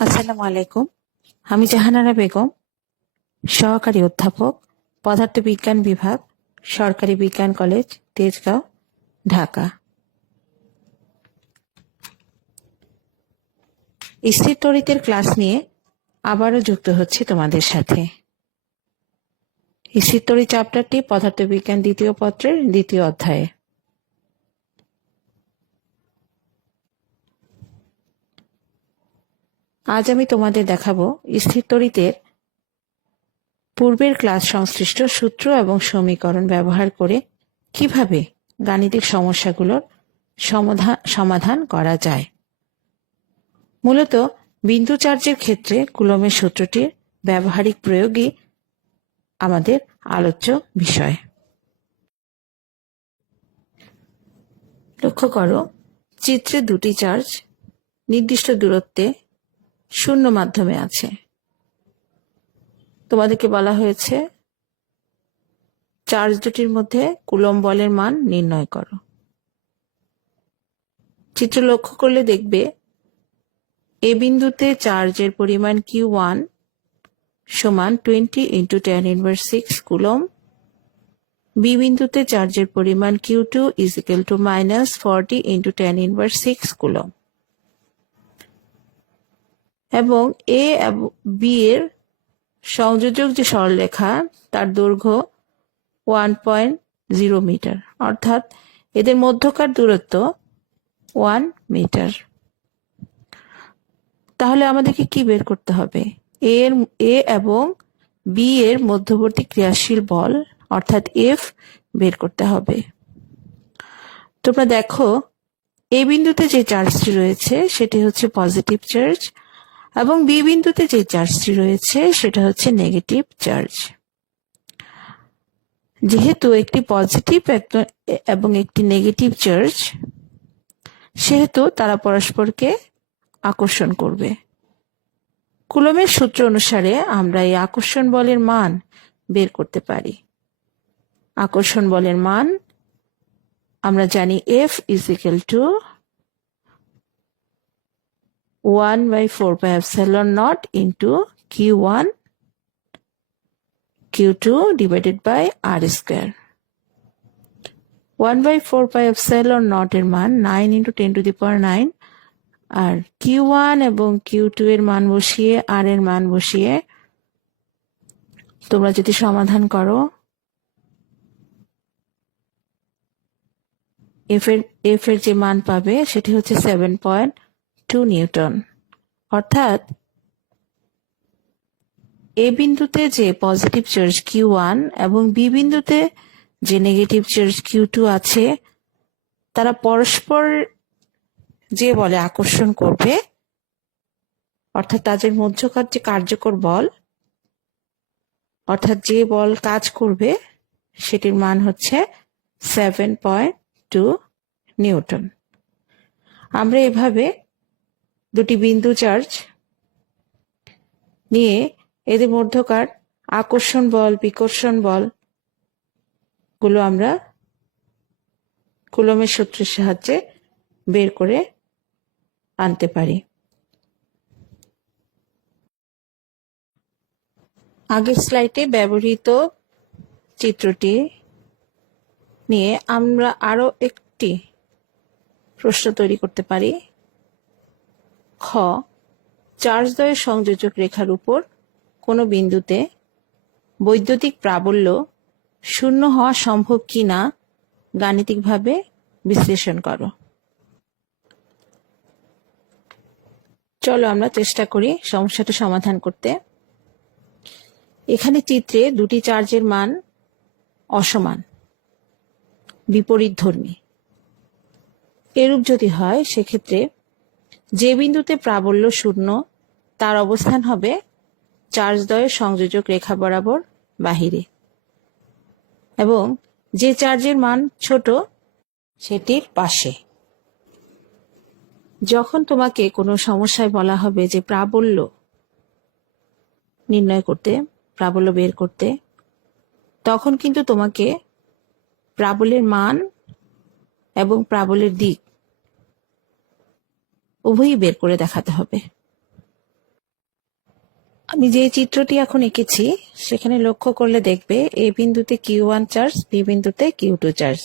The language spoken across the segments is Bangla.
আসসালামু আলাইকুম। আমি জাহানারা বেগম, সহকারী অধ্যাপক, পদার্থবিজ্ঞান বিভাগ, সরকারি বিজ্ঞান কলেজ, তেজগাঁও, ঢাকা। স্থির তড়িতের ক্লাস নিয়ে আবারও যুক্ত হচ্ছে তোমাদের সাথে। স্থির তড়িৎ চ্যাপ্টারটি পদার্থবিজ্ঞান দ্বিতীয় পত্রের দ্বিতীয় অধ্যায়ে। আজ আমি তোমাদের দেখাবো স্থির তড়িতের পূর্বের ক্লাস সংশ্লিষ্ট সূত্র এবং সমীকরণ ব্যবহার করে কীভাবে গাণিতিক সমস্যাগুলোর সমাধান সমাধান করা যায়। মূলত বিন্দু চার্জের ক্ষেত্রে কুলমের সূত্রটির ব্যবহারিক প্রয়োগই আমাদের আলোচ্য বিষয়। লক্ষ্য করো, চিত্রে দুটি চার্জ নির্দিষ্ট দূরত্বে শূন্য মাধ্যমে আছে। তোমাদেরকে বলা হয়েছে, চার্জ দুটির মধ্যে কুলম বলের মান নির্ণয় করো। চিত্র লক্ষ্য করলে দেখবে, এ বিন্দুতে চার্জের পরিমাণ কিউ ওয়ান সমান twenty into ten inverse six coulomb B বিন্দুতে চার্জের পরিমাণ Q two equal to minus forty into ten inverse six coulomb এবং এ বি এর সংযোজক যে সরলরেখা, তার দৈর্ঘ্য ওয়ান পয়েন্ট জিরো মিটার অর্থাৎ এদের মধ্যকার দূরত্ব ওয়ান মিটার তাহলে আমাদেরকে কি বের করতে হবে? এর এ এবং বি এর মধ্যবর্তী ক্রিয়াশীল বল, অর্থাৎ এফ বের করতে হবে। তোমরা দেখো এ বিন্দুতে যে চার্জটি রয়েছে, সেটি হচ্ছে পজিটিভ চার্জ এবং বি বিন্দুতে যে চার্জটি রয়েছে, সেটা হচ্ছে নেগেটিভ চার্জ যেহেতু একটি পজিটিভ এবং একটি নেগেটিভ চার্জ সেহেতু তারা পরস্পরকে আকর্ষণ করবে। কুলমের সূত্র অনুসারে আমরা এই আকর্ষণ বলের মান বের করতে পারি। আকর্ষণ বলের মান আমরা জানি F is to one by four by epsilon nought into Q one Q two divided by R square one by four by epsilon nought এর মান nine into ten to the power nine R Q one এবং কিউ টু এর মান বসিয়ে আর এর মান বসিয়ে তোমরা যদি সমাধান করো এফ এর এফ এর যে মান পাবে সেটি হচ্ছে সেভেন টু নিউটন। অর্থাৎ, এ বিন্দুতে যে পজিটিভ চার্জ কিউ ওয়ান এবং বি বিন্দুতে যে নেগেটিভ চার্জ কিউ টু আছে, তারা পরস্পর যে বলে আকর্ষণ করবে, অর্থাৎ তাদের মধ্যকার যে কার্যকর বল, অর্থাৎ যে বল কাজ করবে, সেটির মান হচ্ছে সেভেন পয়েন্ট টু নিউটন। আমরা এভাবে দুটি বিন্দু চার্জ নিয়ে এদের মধ্যকার আকর্ষণ বল, বিকর্ষণ বলগুলো আমরা কুলমের সূত্রের সাহায্যে বের করে আনতে পারি। আগের স্লাইডে ব্যবহৃত চিত্রটি নিয়ে আমরা আরও একটি প্রশ্ন তৈরি করতে পারি। খ চার্জদ্বয়ের সংযোজক রেখার উপর কোনো বিন্দুতে বৈদ্যুতিক প্রাবল্য শূন্য হওয়া সম্ভব কিনা গাণিতিকভাবে বিশ্লেষণ করো। চলো আমরা চেষ্টা করি সমস্যাটা সমাধান করতে। এখানে চিত্রে দুটি চার্জের মান অসমান, বিপরীত ধর্মী। এরূপ যদি হয়, সেক্ষেত্রে যে বিন্দুতে প্রাবল্য শূন্য, তার অবস্থান হবে চার্জদ্বয়ের সংযোজক রেখা বরাবর বাহিরে। এবং যে চার্জের মান ছোট, সেটির পাশে। যখন তোমাকে কোনো সমস্যায় বলা হবে যে প্রাবল্য নির্ণয় করতে, প্রাবল্য বের করতে, তখন কিন্তু তোমাকে প্রাবল্যের মান এবং প্রাবল্যের দিক উভয়ই বের করে দেখাতে হবে। আমি যে চিত্রটি এখন এঁকেছি, সেখানে লক্ষ্য করলে দেখবে এ বিন্দুতে কিউ ওয়ান চার্জ, বি বিন্দুতে কিউ টু চার্জ।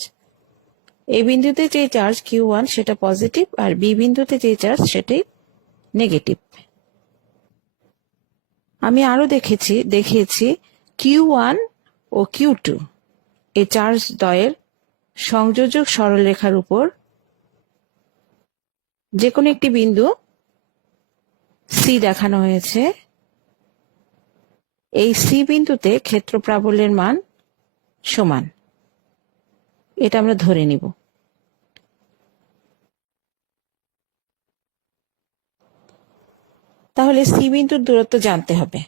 এ বিন্দুতে যে চার্জ কিউ ওয়ান, সেটা পজিটিভ, আর বি বিন্দুতে যে চার্জ, সেটি নেগেটিভ। আমি আরও দেখেছি, দেখিয়েছি কিউ ওয়ান ও কিউ টু। এই চার্জ দ্বয়ের সংযোজক সরলরেখার উপর যে কোনো একটি বিন্দু সি দেখানো হয়েছে। এই সি বিন্দুতে ক্ষেত্র প্রাবল্যের মান সমান। এটা আমরা ধরে নিব। তাহলে সি বিন্দুর দূরত্ব জানতে হবে।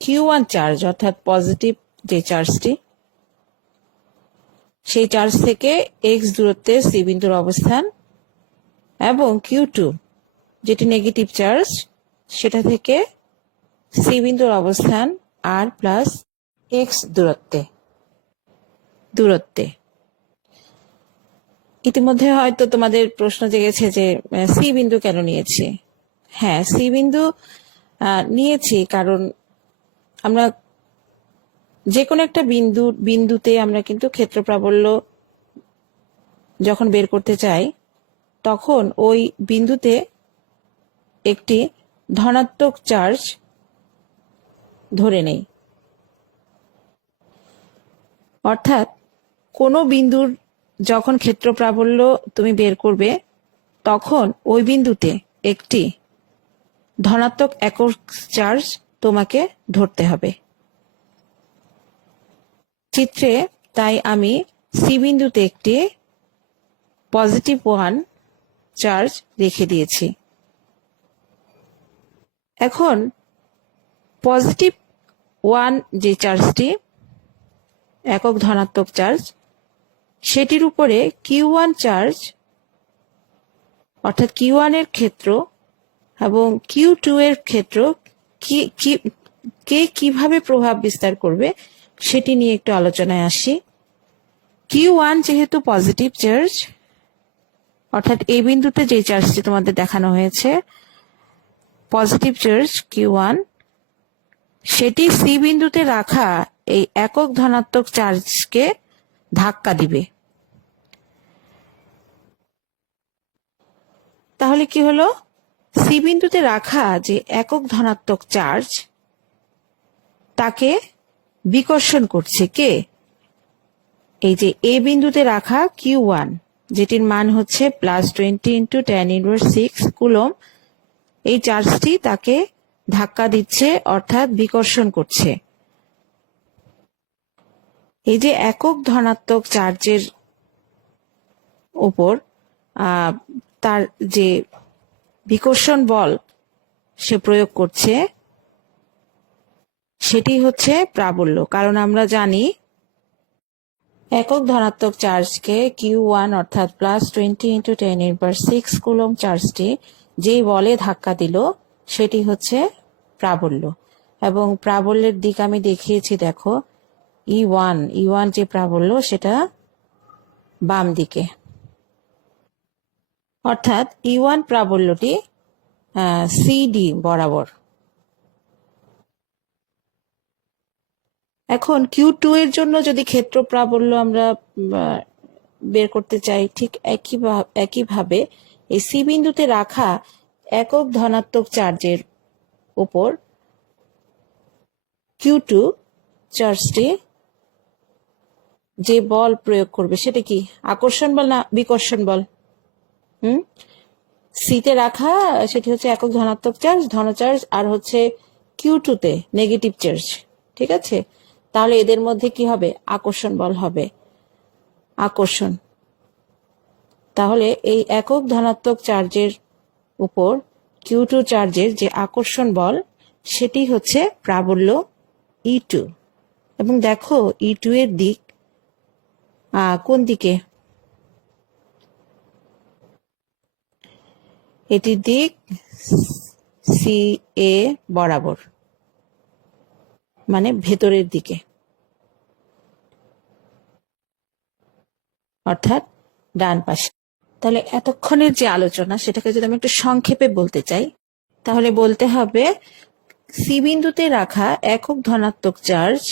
কিউ ওয়ান চার্জ অর্থাৎ পজিটিভ যে চার্জটি সেই চার্জ থেকে এক্স দূরত্বে সি বিন্দুর অবস্থান এবং কিউ টু যেটি নেগেটিভ চার্জ সেটা থেকে সি বিন্দুর অবস্থান আর প্লাস এক্স দূরত্বে দূরত্বে। ইতিমধ্যে হয়তো তোমাদের প্রশ্ন জেগেছে যে সি বিন্দু কেন নিয়েছি? হ্যাঁ সি বিন্দু নিয়েছি কারণ আমরা যে কোনো একটা বিন্দু, বিন্দুতে আমরা কিন্তু ক্ষেত্র প্রাবল্য যখন বের করতে চাই, তখন ওই বিন্দুতে একটি ধনাত্মক চার্জ ধরে নেই। অর্থাৎ কোনো বিন্দুর যখন ক্ষেত্র প্রাবল্য তুমি বের করবে, তখন ওই বিন্দুতে একটি ধনাত্মক একক চার্জ তোমাকে ধরতে হবে। চিত্রে তাই আমি সি বিন্দুতে একটি পজিটিভ ওয়ান চার্জ রেখে দিয়েছি। এখন পজিটিভ ওয়ান যে চার্জটি একক ধনাত্মক চার্জ সেটির উপরে কিউ ওয়ান চার্জ অর্থাৎ কিউ ওয়ানের ক্ষেত্র এবং কিউ টু এর ক্ষেত্র কে কীভাবে প্রভাব বিস্তার করবে সেটি নিয়ে একটু আলোচনায় আসি। কিউ ওয়ান যেহেতু পজিটিভ চার্জ অর্থাৎ এই বিন্দুতে যে চার্জটি তোমাদের দেখানো হয়েছে পজিটিভ চার্জ কিউ ওয়ান সেটি সি বিন্দুতে রাখা এই একক ধনাত্মক চার্জকে ধাক্কা দিবে। তাহলে কি হলো? সি বিন্দুতে রাখা যে একক ধনাত্মক চার্জ তাকে বিকর্ষণ করছে কে? এই যে এ বিন্দুতে রাখা কিউ ওয়ান যেটির মান হচ্ছে plus twenty into ten inverse six coulomb এই চার্জটি তাকে ধাক্কা দিচ্ছে অর্থাৎ বিকর্ষণ করছে। এই যে একক ধনাত্মক চার্জের আহ, তার যে বিকর্ষণ বল সে প্রয়োগ করছে সেটি হচ্ছে প্রাবল্য, কারণ আমরা জানি একক ধনাত্মক চার্জকে কিউ ওয়ান অর্থাৎ plus twenty into ten inverse six coulomb চার্জটি যেই বলে ধাক্কা দিল, সেটি হচ্ছে প্রাবল্য। এবং প্রাবল্যের দিক আমি দেখিয়েছি, দেখো, ই ওয়ান ই ওয়ান যে প্রাবল্য, সেটা বাম দিকে। অর্থাৎ ই ওয়ান প্রাবল্যটি সিডি বরাবর। এখন কিউ টু এর জন্য যদি ক্ষেত্র প্রাবল্য আমরা বের করতে চাই, ঠিক একই একইভাবে এই সি বিন্দুতে রাখা একক ধনাত্মক চার্জের উপর কিউ টু চার্জটি যে বল প্রয়োগ করবে, সেটা কি? আকর্ষণ বল না বিকর্ষণ বল? হুম? সিতে রাখা, সেটি হচ্ছে একক ধনাত্মক চার্জ ধন চার্জ আর হচ্ছে কিউ টুতে নেগেটিভ চার্জ ঠিক আছে? তাহলে এদের মধ্যে কি হবে? আকর্ষণ বল হবে। আকর্ষণ। তাহলে এই একক ধনাত্মক চার্জের উপর কিউ টু চার্জের যে আকর্ষণ বল, সেটি হচ্ছে প্রাবল্য ই টু এবং দেখো ই টু এর দিক কোন দিকে? এটির দিক সি এ বরাবর। মানে ভেতরের দিকে। অর্থাৎ ডান পাশে। তাহলে এতক্ষণের যে আলোচনা, সেটাকে যদি আমি একটু সংক্ষেপে বলতে চাই, তাহলে বলতে হবে সি বিন্দুতে রাখা একক ধনাত্মক চার্জ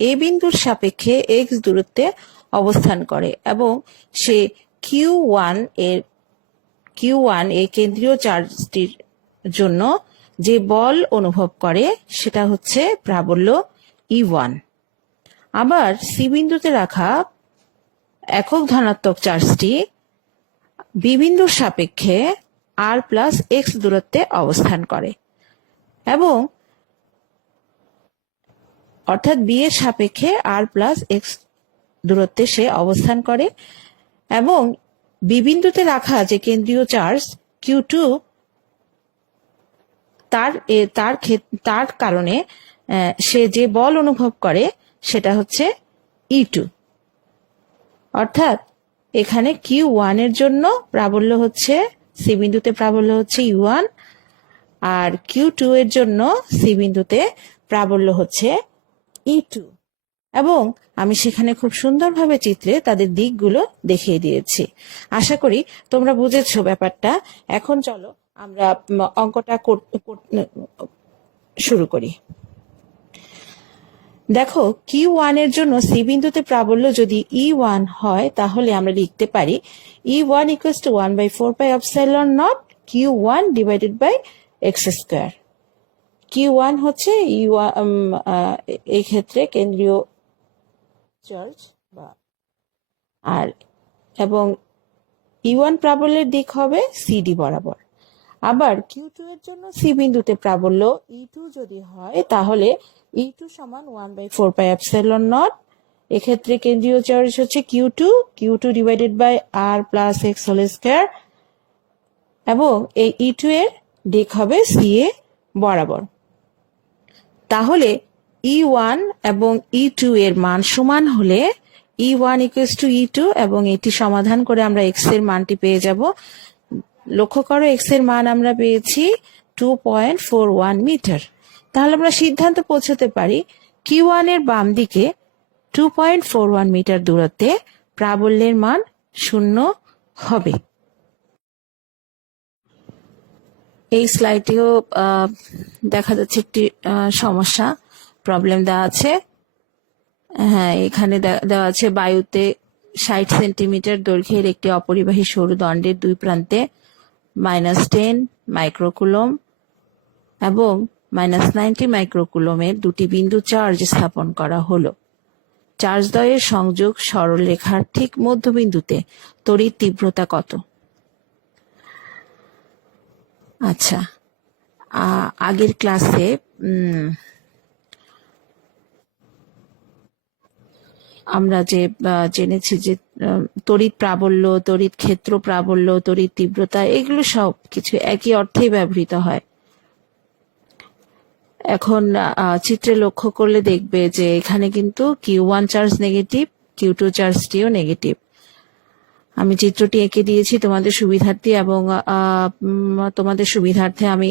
এ বিন্দুর সাপেক্ষে এক্স দূরত্বে অবস্থান করে এবং সে কিউ ওয়ানের কিউ ওয়ান এ কেন্দ্রীয় চার্জটির জন্য যে বল অনুভব করে, সেটা হচ্ছে প্রাবল্য ই ওয়ান আবার সি বিন্দুতে রাখা একক ধনাত্মক চার্জটি বি বিন্দুর সাপেক্ষে আর প্লাস এক্স দূরত্বে অবস্থান করে। এবং অর্থাৎ বি এর সাপেক্ষে আর প্লাস এক্স দূরত্বে সে অবস্থান করে। এবং বি বিন্দুতে রাখা যে কেন্দ্রীয় চার্জ কিউ টু তার তার তার কারণে সে যে বল অনুভব করে, সেটা হচ্ছে ই টু অর্থাৎ, এখানে কিউ ওয়ানের জন্য প্রাবল্য হচ্ছে সি বিন্দুতে প্রাবল্য হচ্ছে ইউ ওয়ান আর কিউ টু এর জন্য সি বিন্দুতে প্রাবল্য হচ্ছে ই টু এবং আমি সেখানে খুব সুন্দরভাবে চিত্রে তাদের দিকগুলো দেখিয়ে দিয়েছি। আশা করি তোমরা বুঝেছ ব্যাপারটা। এখন চলো আমরা অঙ্কটা শুরু করি। দেখো কি ওয়ানের জন্য সি বিন্দুতে প্রাবল্য যদি ই ওয়ান হয়, তাহলে আমরা লিখতে পারি E one equal to one by four by epsilon nought Q one divided by X square Q one হচ্ছে ই এই ক্ষেত্রে কেন্দ্রীয় চার্জ বা, আর, এবং ই ওয়ান প্রাবল্যের দিক হবে সিডি বরাবর। আবার কিউ টু এর জন্য সি বিন্দুতে প্রাবল্য ই টু যদি হয়, তাহলে ই টু সমান one by four by epsilon nought এক্ষেত্রে কেন্দ্রীয় চার্জ হচ্ছে Q two Q two divided by R plus X whole square এবং এই ই টু এর দিক হবে সি এ বরাবর। তাহলে ই ওয়ান এবং ই টু এর মান সমান হলে E one equal to E two এবং এটি সমাধান করে আমরা এক্সের মানটি পেয়ে যাব। লক্ষ্য করো এক্সের মান আমরা পেয়েছি two point four one metre তাহলে আমরা সিদ্ধান্ত পৌঁছতে পারি কিউ ওয়ানের বাম দিকে two point four one metre দূরত্বে প্রাবল্যের মান শূন্য হবে। এই স্লাইডেও দেখা যাচ্ছে একটি সমস্যা প্রবলেম দেওয়া আছে। হ্যাঁ এখানে দেওয়া আছে বায়ুতে ষাট সেন্টিমিটার দৈর্ঘ্যের একটি অপরিবাহী সরু দণ্ডের দুই প্রান্তে মাইনাস টেন মাইক্রোকুলম এবং মাইনাস নাইনটি মাইক্রোকুলমের দুটি বিন্দু চার্জ স্থাপন করা হলো। চার্জদ্বয়ের সংযোগ সরলরেখার ঠিক মধ্যবিন্দুতে, তড়িৎ তীব্রতা কত? আচ্ছা আগের ক্লাসে আমরা যে জেনেছি যে তড়িৎ প্রাবল্য, তড়িৎ ক্ষেত্র প্রাবল্য, তড়িৎ তীব্রতা, এগুলো সব কিছু একই অর্থেই ব্যবহৃত হয়। এখন চিত্রে লক্ষ্য করলে দেখবে যে এখানে কিন্তু Q one charge negative Q two চার্জটিও negative আমি চিত্রটি এঁকে দিয়েছি তোমাদের সুবিধার্থে এবং তোমাদের সুবিধার্থে আমি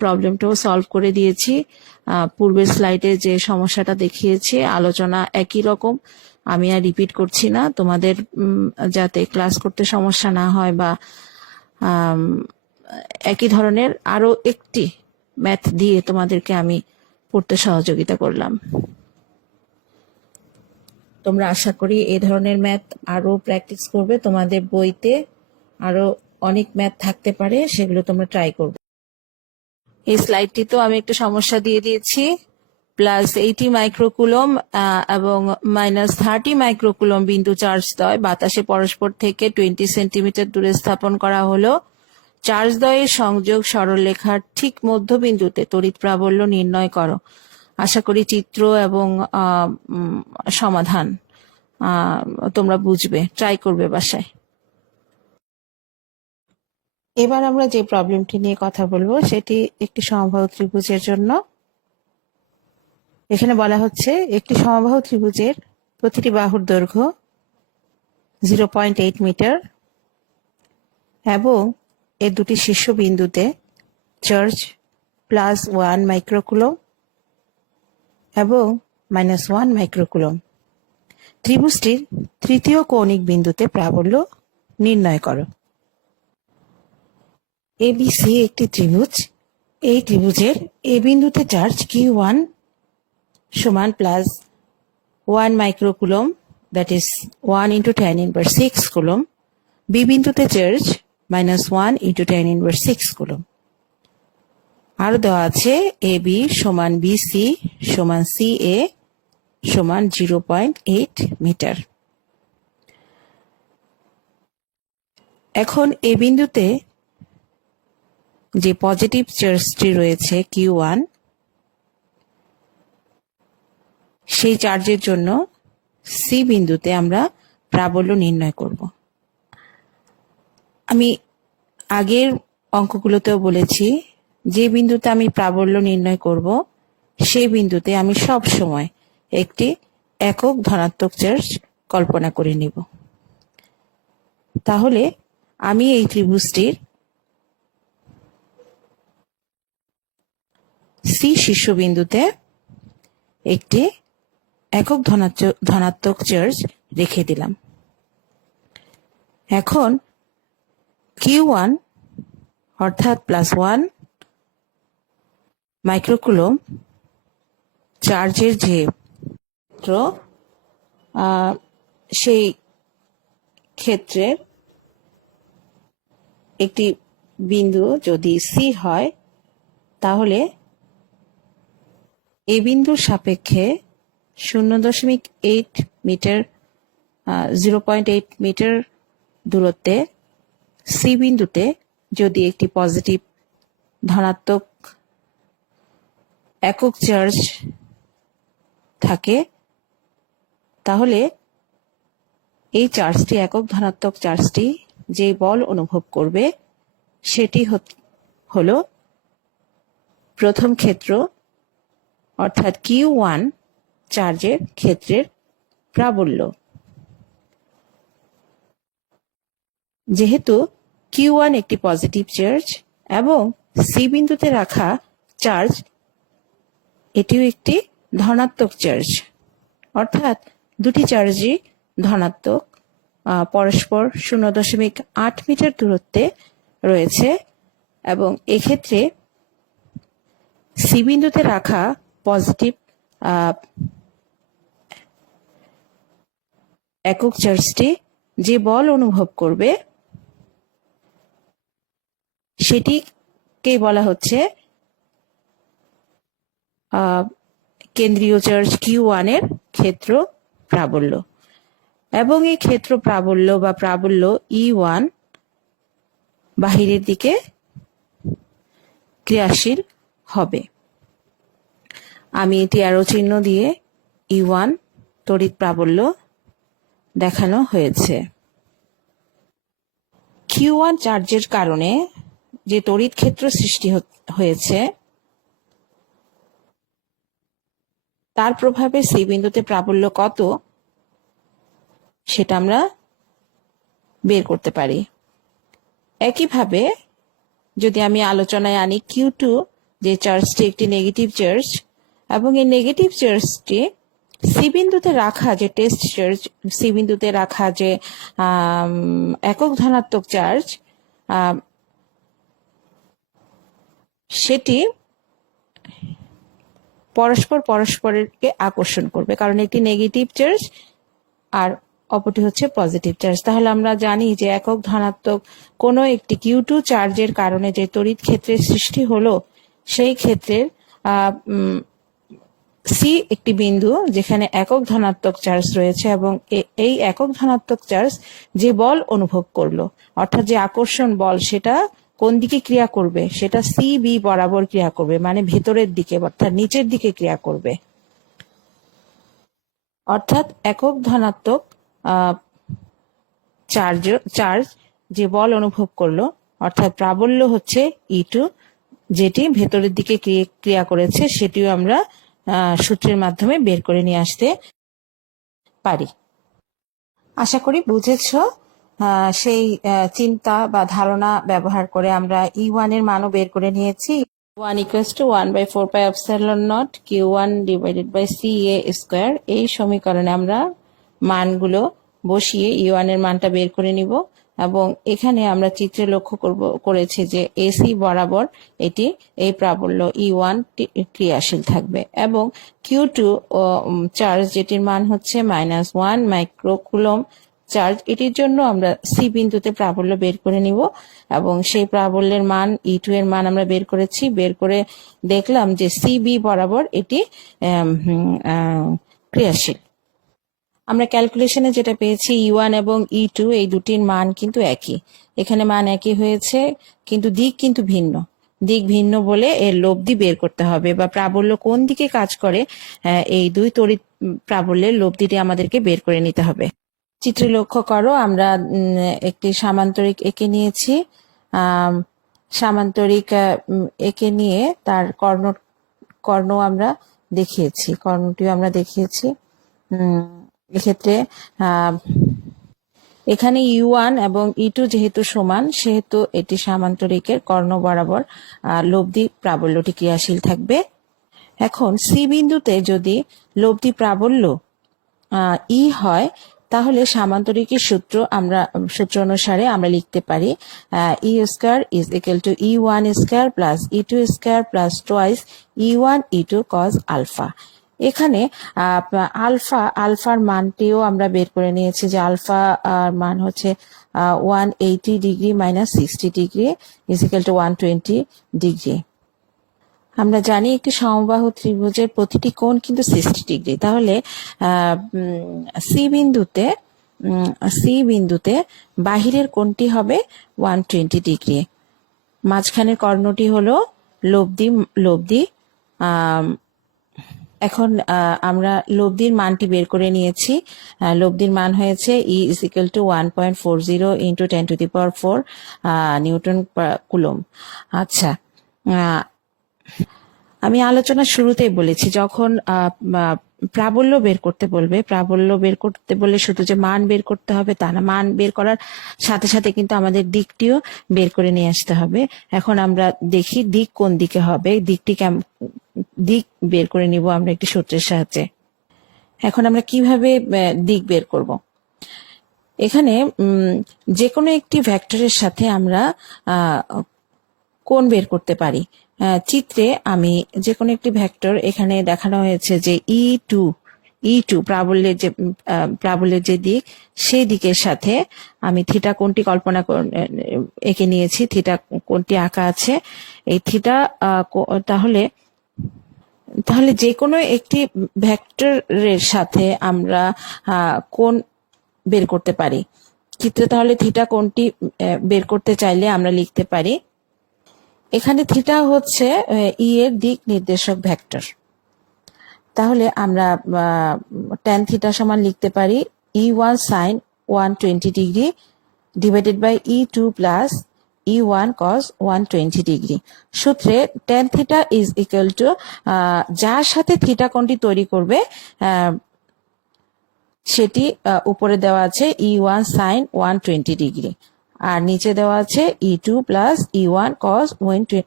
প্রবলেমটাও সলভ করে দিয়েছি। পূর্বের স্লাইডে যে সমস্যাটা দেখিয়েছি, আলোচনা একই রকম। আমি আর রিপিট করছি না। তোমাদের যাতে ক্লাস করতে সমস্যা না হয় বা একই ধরনের আরও একটি ম্যাথ দিয়ে তোমাদেরকে আমি পড়তে সহযোগিতা করলাম। তোমরা আশা করি এ ধরনের ম্যাথ আরও প্র্যাকটিস করবে। তোমাদের বইতে আরও অনেক ম্যাথ থাকতে পারে, সেগুলো তোমরা ট্রাই করবে। এই স্লাইডটি তো আমি একটু সমস্যা দিয়ে দিয়েছি। প্লাস এইটি মাইক্রোকুলম এবং মাইনাস থার্টি মাইক্রোকুলম বিন্দু চার্জ দয়। বাতাসে পরস্পর থেকে টোয়েন্টি সেন্টিমিটার দূরে স্থাপন করা হলো। চার্জ দয়ের সংযোগ সরলরেখার ঠিক মধ্যবিন্দুতে তড়িৎ প্রাবল্য নির্ণয় করো। আশা করি চিত্র এবং সমাধান তোমরা বুঝবে। ট্রাই করবে বাসায়। এবার আমরা যে প্রবলেমটি নিয়ে কথা বলব, সেটি একটি সমবাহু ত্রিভুজের জন্য। এখানে বলা হচ্ছে, একটি সমবাহু ত্রিভুজের প্রতিটি বাহুর দৈর্ঘ্য জিরো পয়েন্ট এইট মিটার এবং এর দুটি শীর্ষবিন্দুতে চার্জ প্লাস ওয়ান মাইক্রোকুলম এবং মাইনাস ওয়ান মাইক্রোকুলম ত্রিভুজটির তৃতীয় কৌণিক বিন্দুতে প্রাবল্য নির্ণয় করো। এবিসি একটি ত্রিভুজ, এই ত্রিভুজের এ বিন্দুতে চার্জ কিউ ওয়ান সমান plus one microcoulomb that is one into ten inverse six coulomb B বিন্দুতে charge minus one into ten inverse six coulomb আরও দেওয়া আছে এ বি সমান বি সি সমান সি এ সমান জিরো পয়েন্ট এইট মিটার এখন এ বিন্দুতে যে পজিটিভ চার্জটি রয়েছে কিউ ওয়ান সেই চার্জের জন্য সি বিন্দুতে আমরা প্রাবল্য নির্ণয় করব। আমি আগের অঙ্কগুলোতেও বলেছি, যে বিন্দুতে আমি প্রাবল্য নির্ণয় করব, সেই বিন্দুতে আমি সব সময় একটি একক ধনাত্মক চার্জ কল্পনা করে নিব। তাহলে আমি এই ত্রিভুজটির সি শীর্ষবিন্দুতে একটি একক ধনাত্ম- ধনাত্মক চার্জ রেখে দিলাম। এখন কিউ ওয়ান অর্থাৎ প্লাস ওয়ান মাইক্রোকুলম চার্জের যে সেই ক্ষেত্রের একটি বিন্দু যদি সি হয়, তাহলে এই বিন্দুর সাপেক্ষে শূন্য দশমিক eight metre zero point eight metre দূরত্বে সি বিন্দুতে যদি একটি পজিটিভ ধনাত্মক একক চার্জ থাকে, তাহলে এই চার্জটি একক ধনাত্মক চার্জটি যে বল অনুভব করবে, সেটি হলো প্রথম ক্ষেত্র, অর্থাৎ কিউ ওয়ান চার্জের ক্ষেত্রের প্রাবল্য। যেহেতু কিউ ওয়ান একটি পজিটিভ চার্জ এবং সি বিন্দুতে রাখা চার্জ এটিও একটি ধনাত্মক চার্জ অর্থাৎ দুটি চার্জই ধনাত্মক পরস্পর শূন্য দশমিক আট মিটার দূরত্বে রয়েছে এবং এক্ষেত্রে সি বিন্দুতে রাখা পজিটিভ একক চার্জটি যে বল অনুভব করবে, সেটিকে বলা হচ্ছে কেন্দ্রীয় চার্জ কিউ ওয়ানের ক্ষেত্র প্রাবল্য। এবং এই ক্ষেত্র প্রাবল্য বা প্রাবল্য ই ওয়ান বাহিরের দিকে ক্রিয়াশীল হবে। আমি এটি আরও চিহ্ন দিয়ে ই ওয়ান তড়িৎ প্রাবল্য দেখানো হয়েছে। কিউ ওয়ান চার্জের কারণে যে তড়িৎ ক্ষেত্র সৃষ্টি হয়েছে, তার প্রভাবে সেই বিন্দুতে প্রাবল্য কত সেটা আমরা বের করতে পারি। একইভাবে যদি আমি আলোচনায় আনি কিউ টু যে চার্জটি একটি নেগেটিভ চার্জ এবং এই নেগেটিভ চার্জটি সি বিন্দুতে রাখা যে টেস্ট চার্জ সি বিন্দুতে রাখা যে একক ধনাত্মক চার্জ সেটি পরস্পর পরস্পরকে আকর্ষণ করবে। কারণ একটি নেগেটিভ চার্জ আর অপরটি হচ্ছে পজিটিভ চার্জ। তাহলে আমরা জানি যে একক ধনাত্মক কোনো একটি কিউ টু চার্জের কারণে যে তড়িৎ ক্ষেত্রের সৃষ্টি হলো, সেই ক্ষেত্রের সি একটি বিন্দু যেখানে একক ধনাত্মক চার্জ রয়েছে এবং এই একক ধনাত্মক চার্জ যে বল অনুভব করল, অর্থাৎ যে আকর্ষণ বল সেটা কোন দিকে ক্রিয়া করবে, সেটা সি বি বরাবর ক্রিয়া করবে মানে ভেতরের দিকে, অর্থাৎ নিচের দিকে ক্রিয়া করবে। অর্থাৎ একক ধনাত্মক চার্জ চার্জ যে বল অনুভব করল, অর্থাৎ প্রাবল্য হচ্ছে ই টু যেটি ভেতরের দিকে ক্রিয়া- করেছে, সেটিও আমরা সূত্রের মাধ্যমে বের করে নিয়ে আসতে পারি। আশা করি বুঝেছ সেই চিন্তা বা ধারণা ব্যবহার করে আমরা ই ওয়ানের মানও বের করে নিয়েছি। One equals to one by four pi epsilon naught q one divided by C A square এই সমীকরণে আমরা মানগুলো বসিয়ে ই ওয়ানের মানটা বের করে নিব। এবং এখানে আমরা চিত্রে লক্ষ্য করব, করেছি যে এসি বরাবর এটি এই প্রাবল্য ই ওয়ান ক্রিয়াশীল থাকবে এবং কিউ টু চার্জ যেটির মান হচ্ছে মাইনাস ওয়ান মাইক্রোকুলম চার্জ এটির জন্য আমরা সি বিন্দুতে প্রাবল্য বের করে নিব এবং সেই প্রাবল্যের মান ই টু এর মান আমরা বের করেছি, বের করে দেখলাম যে সি বি বরাবর এটি ক্রিয়াশীল। আমরা ক্যালকুলেশনে যেটা পেয়েছি ই ওয়ান এবং ই টু এই দুটির মান কিন্তু একই। এখানে মান একই হয়েছে, কিন্তু দিক কিন্তু ভিন্ন। দিক ভিন্ন বলে এর লব্ধি বের করতে হবে বা প্রাবল্য কোন দিকে কাজ করে এই দুই তড়িৎ প্রাবল্যের লব্ধিটি আমাদেরকে বের করে নিতে হবে। চিত্রে লক্ষ্য করো, আমরা একটি সামান্তরিক এঁকে নিয়েছি। সামান্তরিক এঁকে নিয়ে তার কর্ণ কর্ণ আমরা দেখিয়েছি, কর্ণটিও আমরা দেখিয়েছি। এক্ষেত্রে এখানে ইউ ওয়ান এবং ই টু যেহেতু সমান, সেহেতু এটি সামান্তরিকের কর্ণ বরাবর লব্ধি প্রাবল্যটি ক্রিয়াশীল থাকবে। এখন সি বিন্দুতে যদি লব্ধি প্রাবল্য ই হয়, তাহলে সামান্তরিকের সূত্র আমরা, সূত্র অনুসারে আমরা লিখতে পারি E square is equal to E one square plus E two square plus twice E one E two cos alpha এখানে আলফা, আলফার মানটিও আমরা বের করে নিয়েছি যে আলফা মান হচ্ছে one eighty degree minus sixty degree is equal to one twenty degree আমরা জানি একটি সমবাহু ত্রিভুজের প্রতিটি কোণ কিন্তু সিক্সটি ডিগ্রি তাহলে সি বিন্দুতে সি বিন্দুতে বাহিরের কোণটি হবে ওয়ান টোয়েন্টি ডিগ্রি মাঝখানের কর্ণটি হলো লব্ধি লব্ধি এখন আমরা লব্ধির মানটি বের করে নিয়েছি। লব্ধির মান হয়েছে E is equal to one point four zero into ten to the power four newton coulomb আচ্ছা আমি আলোচনার শুরুতেই বলেছি, যখন প্রাবল্য বের করতে বলবে, প্রাবল্য বের করতে বললে শুধু যে মান বের করতে হবে তা না, মান বের করার সাথে সাথে কিন্তু আমাদের দিকটিও বের করে নিয়ে আসতে হবে। এখন আমরা দেখি দিক কোন দিকে হবে, দিকটি দিক বের করে নিব আমরা একটি সূত্রের সাহায্যে। এখন আমরা কীভাবে দিক বের করব? এখানে যে কোনো একটি ভেক্টরের সাথে আমরা কোণ বের করতে পারি। চিত্রে আমি যে কোনো একটি ভেক্টর এখানে দেখানো হয়েছে যে ই টু ই টু প্রাবল্যের যে প্রাবল্যের যে দিক, সেই দিকের সাথে আমি থিটা কোনটি কল্পনা এঁকে নিয়েছি। থিটা কোনটি আঁকা আছে। এই থিটা তাহলে তাহলে যে কোনো একটি ভেক্টরের সাথে আমরা কোন বের করতে পারি। চিত্রে তাহলে থিটা কোনটি বের করতে চাইলে আমরা লিখতে পারি। এখানে থিটা হচ্ছে ই এর দিক নির্দেশক ভেক্টর। তাহলে আমরা টেন থিটা সমান লিখতে পারি E one sine one twenty degree divided by E two plus E one cos one twenty degree সূত্রে tan theta is equal to যার সাথে থিটা কোণটি তৈরি করবে সেটি উপরে দেওয়া আছে E one sine one twenty degree আর নিচে দেওয়া আছে E two plus E one cos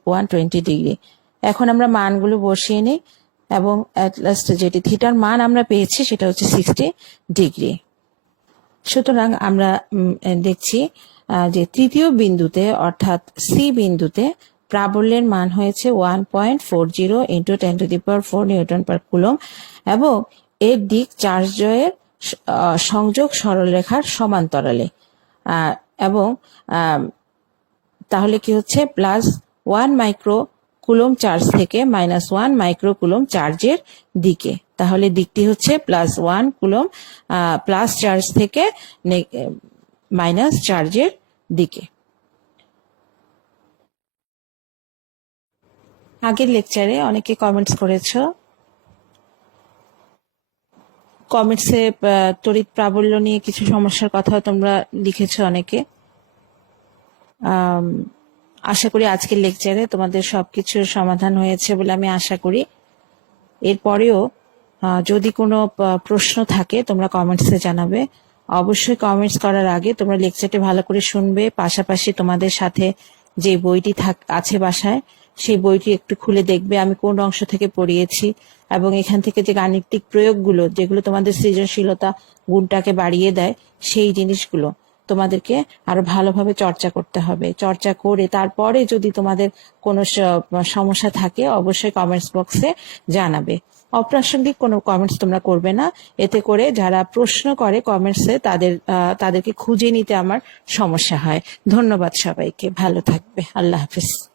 one twenty degree এখন আমরা মানগুলো বসিয়ে নিই, এবং লাস্ট যেটি থিটার মান আমরা পেয়েছি সেটা হচ্ছে সিক্সটি ডিগ্রি সুতরাং আমরা দেখছি যে তৃতীয় বিন্দুতে, অর্থাৎ সি বিন্দুতে, প্রাবল্যের মান হয়েছে one point four zero into ten to the power four newton per coulomb এবং এর দিক চার্জের সংযোগ সরলরেখার সমান্তরালে। এবং তাহলে কি হচ্ছে? Plus one micro coulomb charge থেকে মাইনাস ওয়ান মাইক্রো কুলম চার্জের দিকে। তাহলে দিকটি হচ্ছে plus one coulomb plus charge থেকে মাইনাস চার্জের দিকে। আগের লেকচারে অনেকে কমেন্টস করেছ। কমেন্টসে তড়িৎ প্রাবল্য নিয়ে কিছু সমস্যার কথা তোমরা লিখেছো অনেকে। আশা করি আজকের লেকচারে তোমাদের সবকিছুর সমাধান হয়েছে বলে আমি আশা করি। এরপরেও যদি কোনো প্রশ্ন থাকে তোমরা কমেন্টসে জানাবে। অবশ্যই কমেন্টস করার আগে তোমরা লেকচারটি ভালো করে শুনবে। পাশাপাশি তোমাদের সাথে যে বইটি থাক, আছে বাসায়, সেই বইটি একটু খুলে দেখবে। আমি কোন অংশ থেকে পড়িয়েছি এবং এখান থেকে যে গাণিতিক প্রয়োগগুলো, যেগুলো তোমাদের সৃজনশীলতা গুণটাকে বাড়িয়ে দেয়, সেই জিনিসগুলো তোমাদেরকে আরও ভালোভাবে চর্চা করতে হবে। চর্চা করে তারপরে যদি তোমাদের কোনো সমস্যা থাকে, অবশ্যই কমেন্টস বক্সে জানাবে। অপ্রাসঙ্গিক কোনো কমেন্টস তোমরা করবে না। এতে করে যারা প্রশ্ন করে কমেন্টসে তাদের তাদেরকে খুঁজে নিতে আমার সমস্যা হয়। ধন্যবাদ সবাইকে। ভালো থাকবে। আল্লাহ হাফিজ।